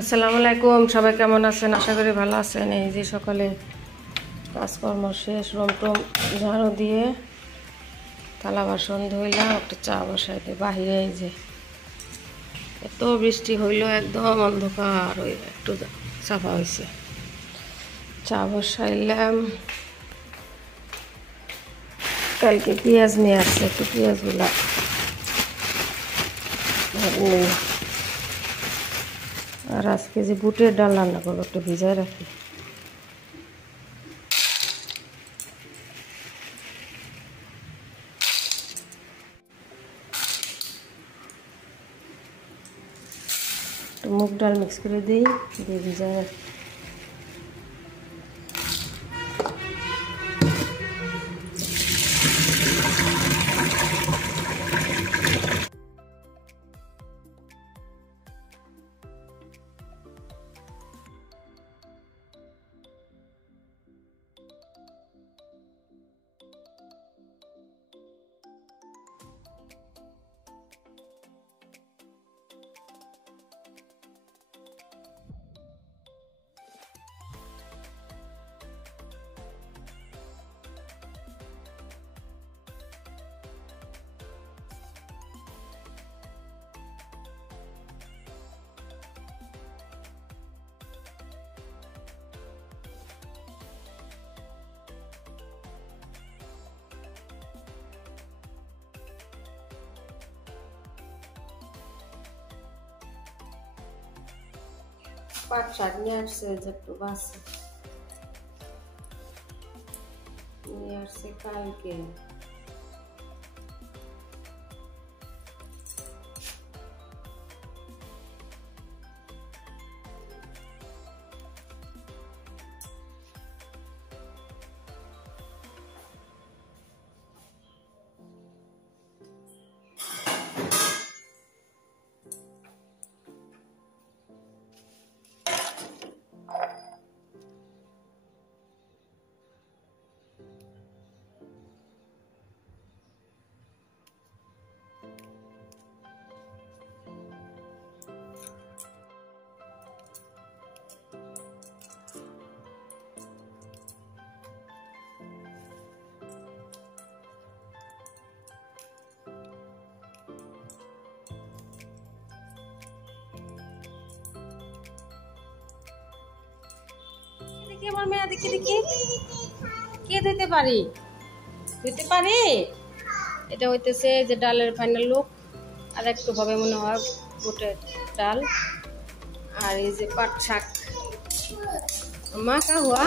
আসসালামু আলাইকুম, সবাই কেমন আছেন? আশা করি ভালো আছেন। এই যে সকালে কাজকর্ম শেষ, রুম টুম ঝাড়ু দিয়ে থালা বাসন ধুইলাম, একটা চা বসাই দিয়ে বাহিরে। এই যে এত বৃষ্টি হইল, একদম অন্ধকার হয়ে একটু সাফা হয়েছে। চা বসাইলাম। কালকে পেঁয়াজ নিয়ে আসছে, একটু পেঁয়াজগুলা আর আজকে যে বুটের ডাল রান্না করবো, একটু ভিজায় রাখি। একটু মুগ ডাল মিক্স করে দিই, দিয়ে ভিজায় রাখি। পাট শাক নিয়ে আসছে, যে একটু বাসে নিয়ে আসছে কালকে। আমার মেয়ে দেখি দেখি কে দিতে পারি, দিতে পারি। এটা হইতেছে যে ডালের ফাইনাল লুক। আর একটু হবে মনে হয় বুটের ডাল। আর এই যে পাট শাক, মা কা হুয়া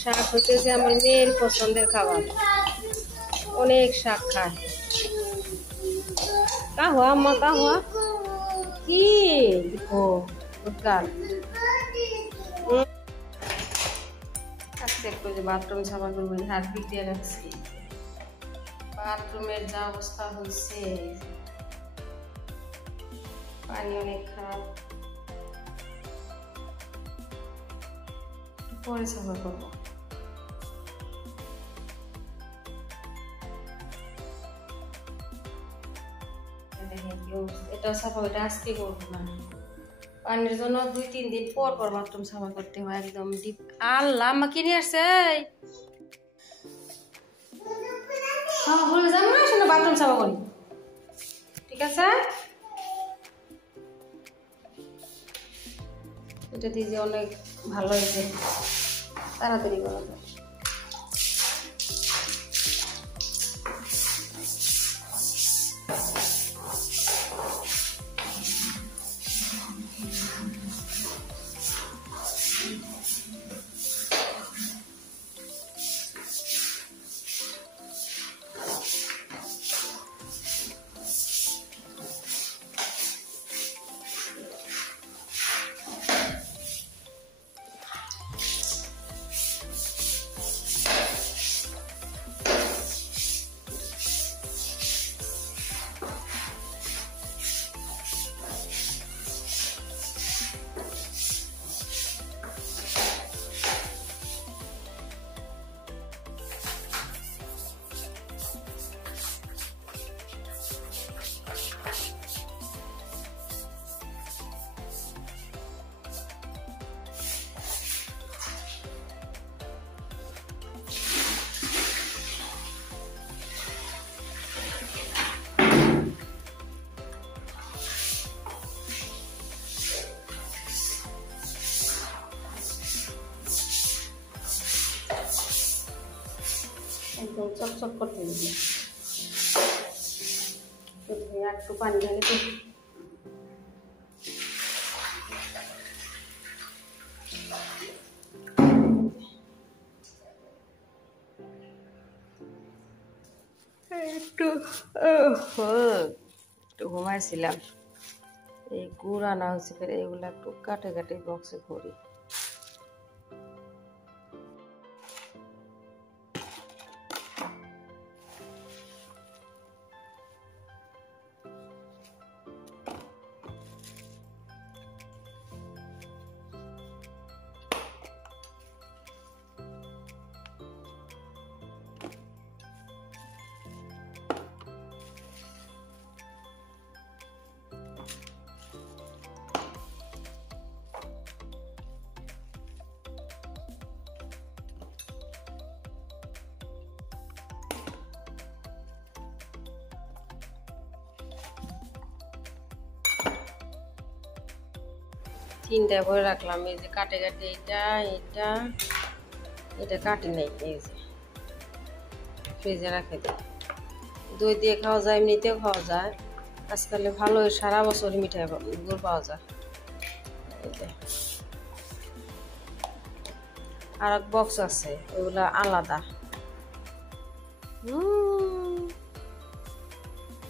শাক হইতেছে আমার মেয়ের পছন্দের খাবার, অনেক শাক খায়। কা হুয়া মা, কা হুয়া কি দেখো ডাল। একটু যে বাথরুম সাফা করবো, হারপিক দিয়ে রাখছি। বাথরুমের যা অবস্থা হয়েছে, পানি অনেক খারাপ, পরে সাফা করবো। এটা সাফা, এটা আজকে করবো না, পানির জন্য 2-3 দিন পর পর বাথরুম সাফা করতে হয়, একদম ডিপ। আল্লাহ মা কিনে আসছে, হ্যাঁ বলে যাবো না, শুনে বাথরুম সাফা করি, ঠিক আছে। এটা দিয়ে অনেক ভালো হয়েছে, তাড়াতাড়ি করা যায়। চকচক করতে দিবি। একটু পানি ঢালে তো একটু একটু ঘুমাইছিলাম। এই গুড় আনা হয়েছে, ফের এগুলা একটু কাটে কাটে বক্সে করি। তিনটা ভরে রাখলাম। এই যে কাটে কাটে এটা এটা এটা কাটে নেই, এই যে ফ্রিজে রাখে দিই। দই দিয়ে খাওয়া যায়, এমনিতেও খাওয়া যায়। আজকাল ভালোই সারা বছর মিঠাই গুড় পাওয়া যায়। এই যে আর এক বক্স আছে, ওইগুলা আলাদা।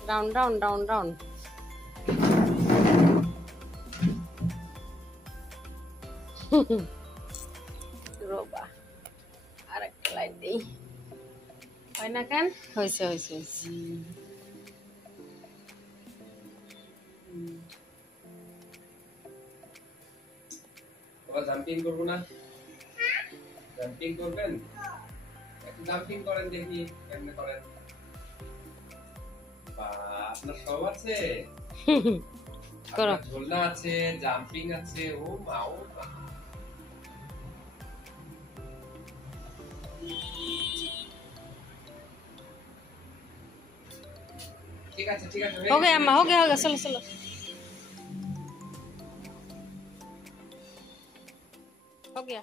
Down down down down. রোবা আর একটা লাইট দিই, হয় না কেন? হয়েছে হয়েছে। জাম্পিং করবো না? জাম্পিং করবেন? একটু জাম্পিং করেন দেখি কেমনে করেন। বা আপনার সব আছে, ঝোলনা আছে, জাম্পিং আছে। ও মা ও মা, ঠিক আছে ঠিক আছে, हो गया अम्मा, हो गया चलो चलो हो गया।